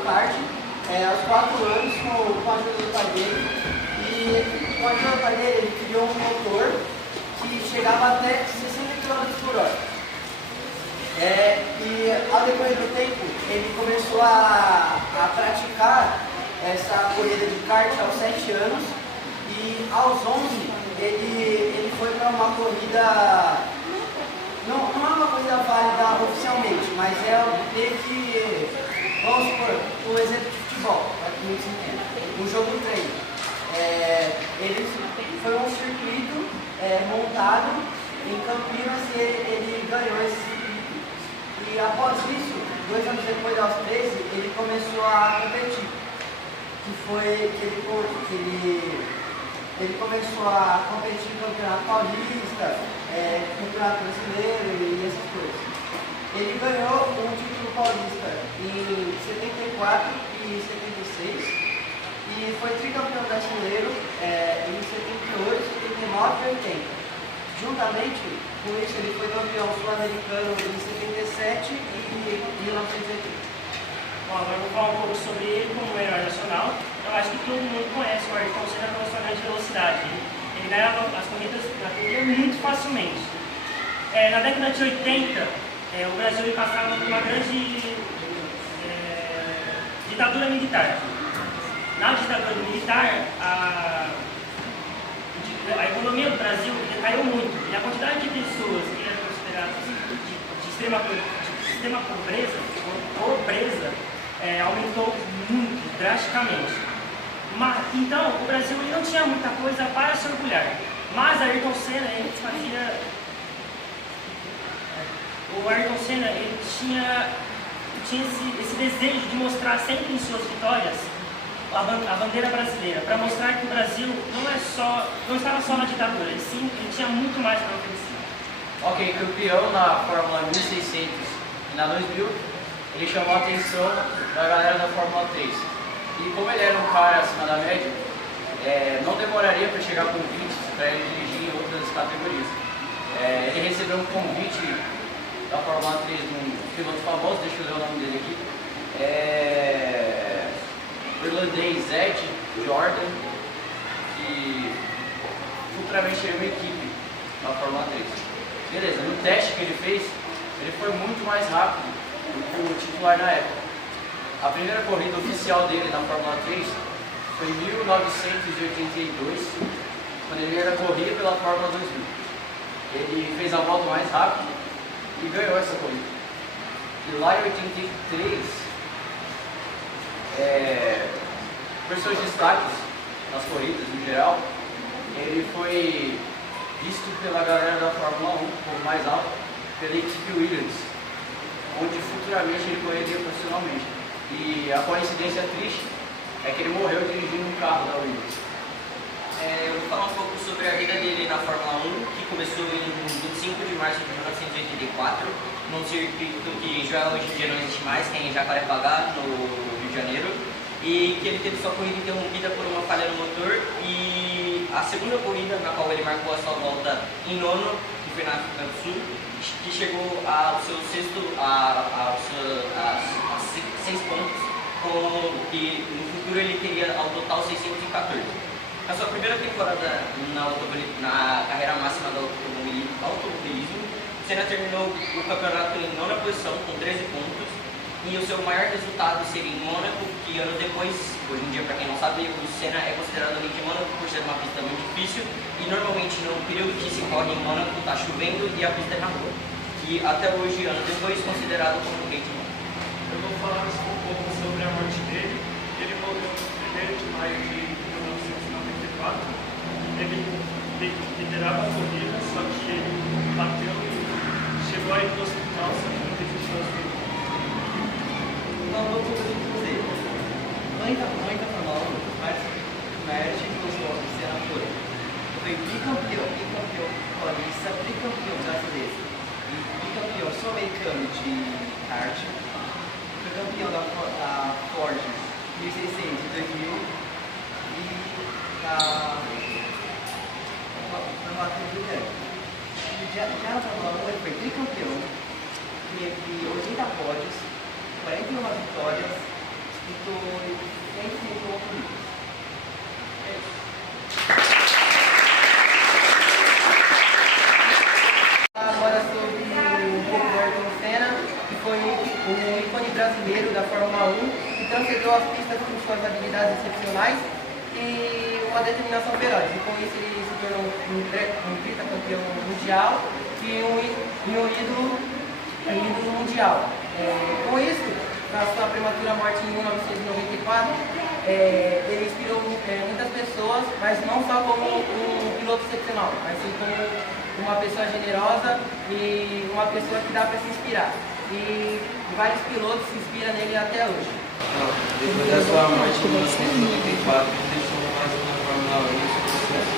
no kart aos 4 anos com a ajuda do pai dele. E com a ajuda do pai dele, ele criou um motor que chegava até 60 km por hora. E ao decorrer do tempo, ele começou a praticar essa corrida de kart aos 7 anos. E aos 11, ele foi para uma corrida, não é uma corrida válida oficialmente, mas teve, vamos supor, um exemplo de futebol, para que muitos entendam, um jogo treino. Ele foi um circuito montado em Campinas e ele ganhou esse circuito. E após isso, 2 anos depois, aos 13, ele começou a competir. Ele começou a competir no Campeonato Paulista, Campeonato Brasileiro e essas coisas. Ele ganhou um título paulista em 74 e 76 e foi tricampeão brasileiro em 78, 79 e 80. Juntamente com isso, ele foi campeão sul-americano em 77 e 1980. Bom, agora eu vou falar um pouco sobre ele como herói nacional. Eu acho que todo mundo conhece o Ayrton Senna pela sua grande velocidade. Ele ganhava as corridas na corrida muito facilmente. Na década de 80, o Brasil passava por uma grande ditadura militar. Na ditadura militar, a economia do Brasil decaiu muito. E a quantidade de pessoas que eram consideradas de extrema pobreza, aumentou muito, drasticamente. Então, o Brasil ele não tinha muita coisa para se orgulhar. Mas Ayrton Senna, o Ayrton Senna ele tinha esse desejo de mostrar sempre em suas vitórias a bandeira brasileira, para mostrar que o Brasil não estava só na ditadura, ele tinha muito mais para oferecer. Ok, campeão na Fórmula 1600 e na 2000, ele chamou a atenção da galera da Fórmula 3. E como ele era um cara acima da média, não demoraria para chegar convites para ele dirigir em outras categorias. Ele recebeu um convite da Fórmula 3 de um piloto famoso, deixa eu ler o nome dele aqui, o irlandês Ed Jordan, que futuramente teria uma equipe da Fórmula 3. Beleza, no teste que ele fez, ele foi muito mais rápido do que o titular na época. A primeira corrida oficial dele na Fórmula 3 foi em 1982, quando ele ainda corria pela Fórmula 2000. Ele fez a volta mais rápida e ganhou essa corrida. E lá em 83, por seus destaques nas corridas no geral, ele foi visto pela galera da Fórmula 1 como mais alto, pela equipe Williams, onde futuramente ele correria profissionalmente. E a coincidência triste é que ele morreu dirigindo um carro da Williams. Eu vou falar um pouco sobre a vida dele na Fórmula 1, que começou em 25 de março de 1984, num circuito que já hoje em dia não existe mais, que é em Jacarepaguá, no Rio de Janeiro, e que ele teve sua corrida interrompida por uma falha no motor, e a segunda corrida, na qual ele marcou a sua volta em nono, que foi na África do Sul, que chegou ao seu sexto, a 6 pontos, e no futuro ele teria ao total 614. Na sua primeira temporada na carreira máxima do automobilismo, Senna terminou o campeonato em nona posição com 13 pontos, e o seu maior resultado seria em Mônaco, que anos depois, hoje em dia para quem não sabe, o Senna é considerado o Mickey Mônaco por ser uma pista muito difícil, e normalmente no período que se corre em Mônaco está chovendo e a pista é na rua, e até hoje, anos depois, considerado como o Mickey Mônaco. Eu vou falar um pouco sobre a morte dele. Ele morreu no 1º de maio de 1994. Ele liderava a corrida, só que ele bateu e chegou a ir para o hospital, só que não resistiu aos ferimentos. Então, vou dizer, mãe da Fórmula 1, mas o maior título do Senna foi bicampeão paulista, tricampeão brasileiro e bicampeão sul-americano de kart. Foi campeão da Ford 1600 em 2000 e da Fórmula 3 do Grande. Já na Fórmula 1 ele foi tricampeão, teve 80 pódios, 41 vitórias, foi 108 milhas. Agora sobre um pouco do Ayrton Senna, que foi um ícone brasileiro da Fórmula 1, que transcendeu as pistas com suas habilidades excepcionais e uma determinação feroz. E com isso ele se tornou um tricampeão mundial e um ídolo mundial. Com isso, na sua prematura morte em 1994, ele inspirou muitas pessoas, mas não só como um piloto excepcional, mas sim como uma pessoa generosa e uma pessoa que dá para se inspirar. E vários pilotos se inspiram nele até hoje. Depois da sua morte em 1994, ele deixou mais uma Fórmula 1 e sucesso.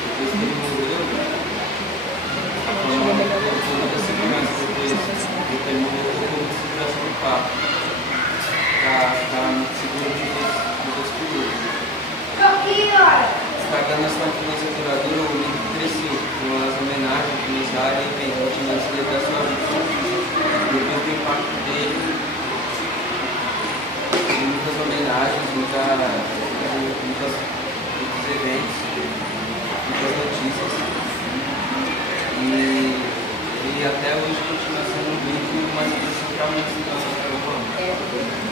Depois que ele morreu, a Fórmula 1 voltou muita segurança depois. Ele morreu com muita segurança no carro, para ficar muito seguro dos pilotos. Destacando essa filosofia duradoura, o livro cresceu, com as homenagens que nos dá e vem continuando a celebrar sua vida. Depois do impacto dele, muitas homenagens, muitos eventos, muitas notícias. E ele até hoje continua sendo muito uma inspiração para muitos da Fórmula 1.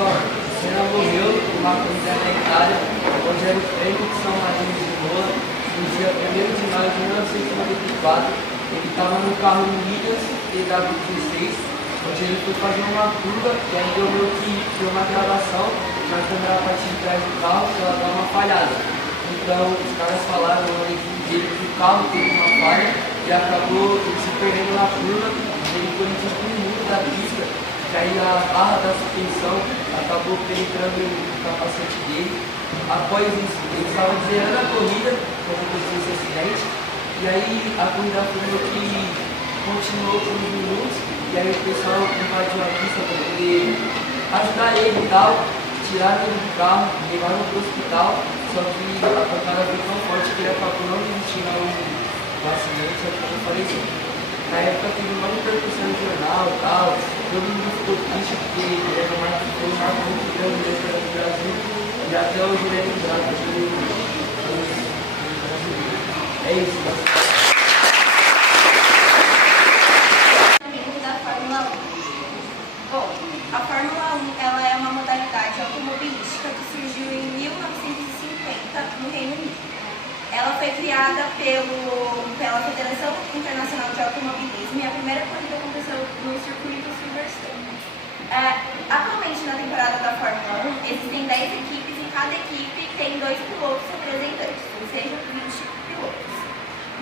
Bom, Senna morreu numa corrida na Itália, onde era o prêmio de São Marino de Mola, no dia 1º de maio de 1994. Ele estava no carro Williams TW16, onde ele foi fazer uma curva e aí eu meio que deu uma gravação na câmera a partir de trás do carro que ela dá uma falhada. Então os caras falaram na equipe dele que o carro teve uma falha e acabou se perdendo na curva. Ele foi em tipo um minuto da pista, que aí a barra da suspensão acabou penetrando o capacete dele. Após isso, ele estava zerando a corrida quando aconteceu esse acidente. E aí a corrida foi que continuou por uns minutos. E aí o pessoal invadiu a pista para poder ajudar ele e tal. Tiraram ele do carro, levaram para o hospital. Só que a pancada foi tão forte que ele acabou não resistindo ao acidente e acabou falecendo. Na época teve uma repercussão no jornal e tal. Todo mundo ficou triste porque ele era um marco muito grande da história do Brasil. E até hoje ele é lembrado pelos brasileiros. É isso. Da Fórmula 1. Bom, a Fórmula 1 ela é uma modalidade automobilística que surgiu em 1950 no Reino Unido. Ela foi criada pela Federação Internacional de Automobilismo e a primeira corrida aconteceu no circuito Silverstone. Atualmente, na temporada da Fórmula 1, existem 10 equipes e cada equipe tem 2 pilotos representantes, ou seja, 20 pilotos.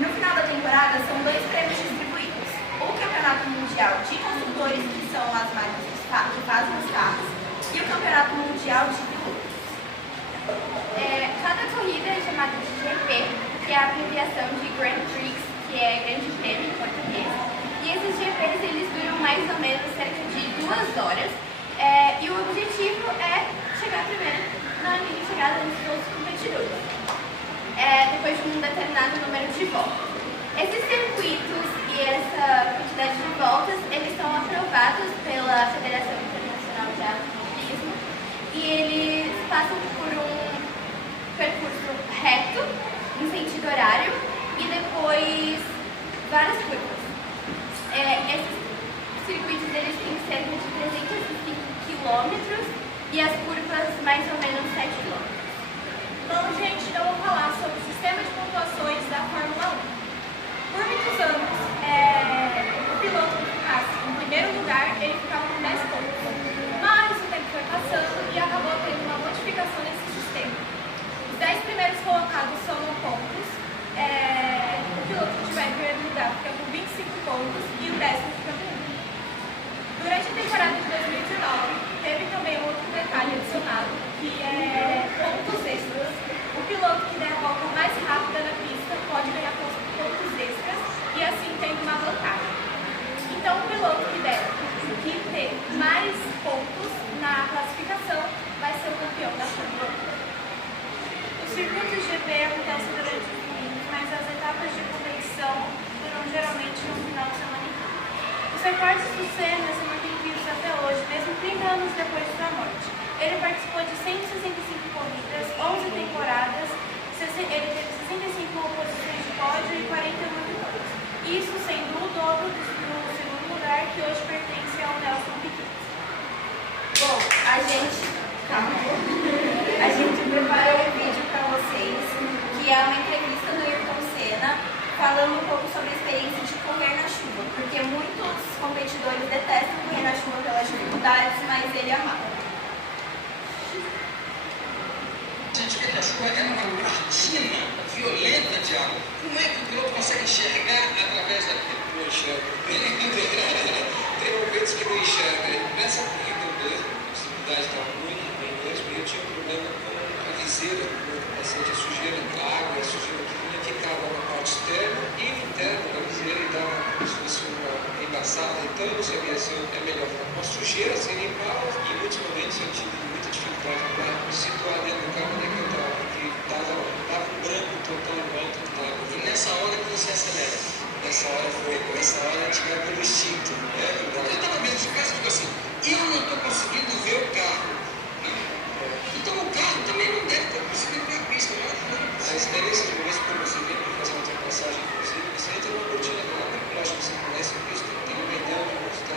No final da temporada, são 2 prêmios distribuídos. O Campeonato Mundial de Construtores, que são as máquinas que fazem os carros, e o Campeonato Mundial de Pilotos. Cada corrida é chamada de GP, que é a abreviação de Grand Prix, que é Grande Prêmio em português. E esses GPs eles duram mais ou menos cerca de 2 horas. E o objetivo é chegar primeiro na linha de chegada dos outros competidores, depois de um determinado número de voltas. Esses circuitos e essa quantidade de voltas, eles são aprovados pela Federação Internacional de Automobilismo e eles passam por um percurso reto, em sentido horário, e depois várias curvas. Esses circuitos eles têm cerca de 305 quilômetros e as curvas mais ou menos 7 quilômetros. Bom, gente, então eu vou falar sobre o sistema de pontuações da Fórmula 1. Por muitos anos, o piloto que ficasse em primeiro lugar, ele ficava com 10 pontos. Mas o tempo foi passando e acabou tendo uma modificação nesse sistema. Os 10 primeiros colocados somam pontos. O piloto que estiver em primeiro lugar fica com 25 pontos e o 10º fica com 1. Durante a temporada de 2019, teve também um outro detalhe adicionado, que é pontos extras. O piloto que der a volta mais rápida na pista pode ganhar pontos extras e assim tendo uma vantagem. Então o piloto que ter mais pontos na classificação vai ser o campeão da Fórmula 1. Os circuitos GP acontecem durante os domingos, mas as etapas de competição duram geralmente no final de semana. Os recordes do Senna se mantêm vivos até hoje, mesmo 30 anos depois de sua morte. Ele participou de 165 corridas, 11 temporadas, ele teve 65 posições de pódio e 41 vitórias. Isso sendo o dobro do segundo lugar, que hoje pertence ao Nelson Piquet. Bom, a gente preparou um vídeo para vocês, que é uma entrevista do Ayrton Senna, falando um pouco sobre a experiência de correr na chuva, porque muitos competidores detestam correr na chuva pelas dificuldades, mas ele amava. A gente vê que a chuva é uma cortina violenta de água. Como é que o piloto consegue enxergar através daquilo? Não enxerga. Tem momentos que não enxerga. Nessa corrida mesmo, a visibilidade estava muito bem mesmo, e eu tinha um problema com a viseira do meu capacete, a sujeira da água, a sujeira que vinha, ficava na parte externa e interna da viseira e dava como se fosse uma embaçada. Então eu não sabia se é melhor ficar com a sujeira sem limpar, e em muitos momentos eu tive muita dificuldade para me situar dentro do carro onde é que eu estava, porque estava um branco total em volta do carro. E nessa hora que você acelera? Nessa hora a gente vai pelo instinto. É verdade. Eu estava mesmo de casa e digo assim, eu não estou conseguindo ver o carro. Então o carro também não deve estar conseguindo ver a pista. A experiência de vez quando você vem para fazer uma ultrapassagem, inclusive, você entra numa cortina d'água, eu acho que você conhece a pista, tem uma ideia de como está.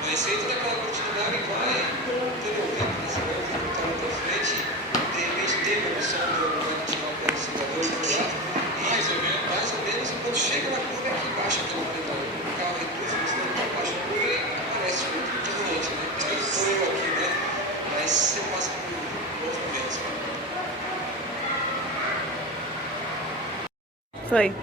Mas você entra naquela cortina d'água e vai tendo ouvido, você vai ouvir o que está lá para frente, de repente tem uma noção de algum momento de uma coisa acelerador e lá, mais ou menos, e quando chega na curva é aqui embaixo, aquela pedal, o carro reduz, você não está embaixo da curva e aparece muito diferente, né? Aí estou eu aqui, né? Mas você passa por bons momentos, né? Foi.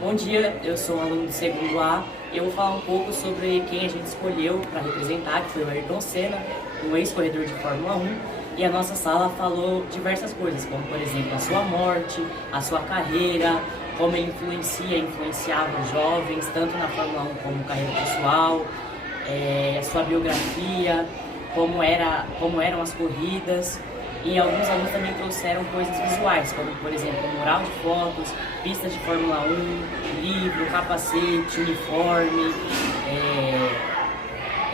Bom dia, eu sou um aluno do segundo A e eu vou falar um pouco sobre quem a gente escolheu para representar, que foi o Ayrton Senna, um ex-corredor de Fórmula 1. E a nossa sala falou diversas coisas, como por exemplo a sua morte, a sua carreira, como ele influenciava os jovens, tanto na Fórmula 1 como carreira pessoal, a sua biografia, como eram as corridas. E alguns alunos também trouxeram coisas visuais, como por exemplo mural de fotos, pistas de Fórmula 1, livro, capacete, uniforme,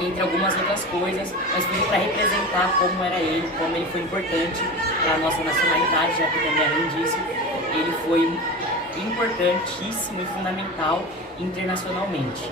entre algumas outras coisas, mas tudo para representar como era ele, como ele foi importante para a nossa nacionalidade, já que também, além disso, ele foi importantíssimo e fundamental internacionalmente.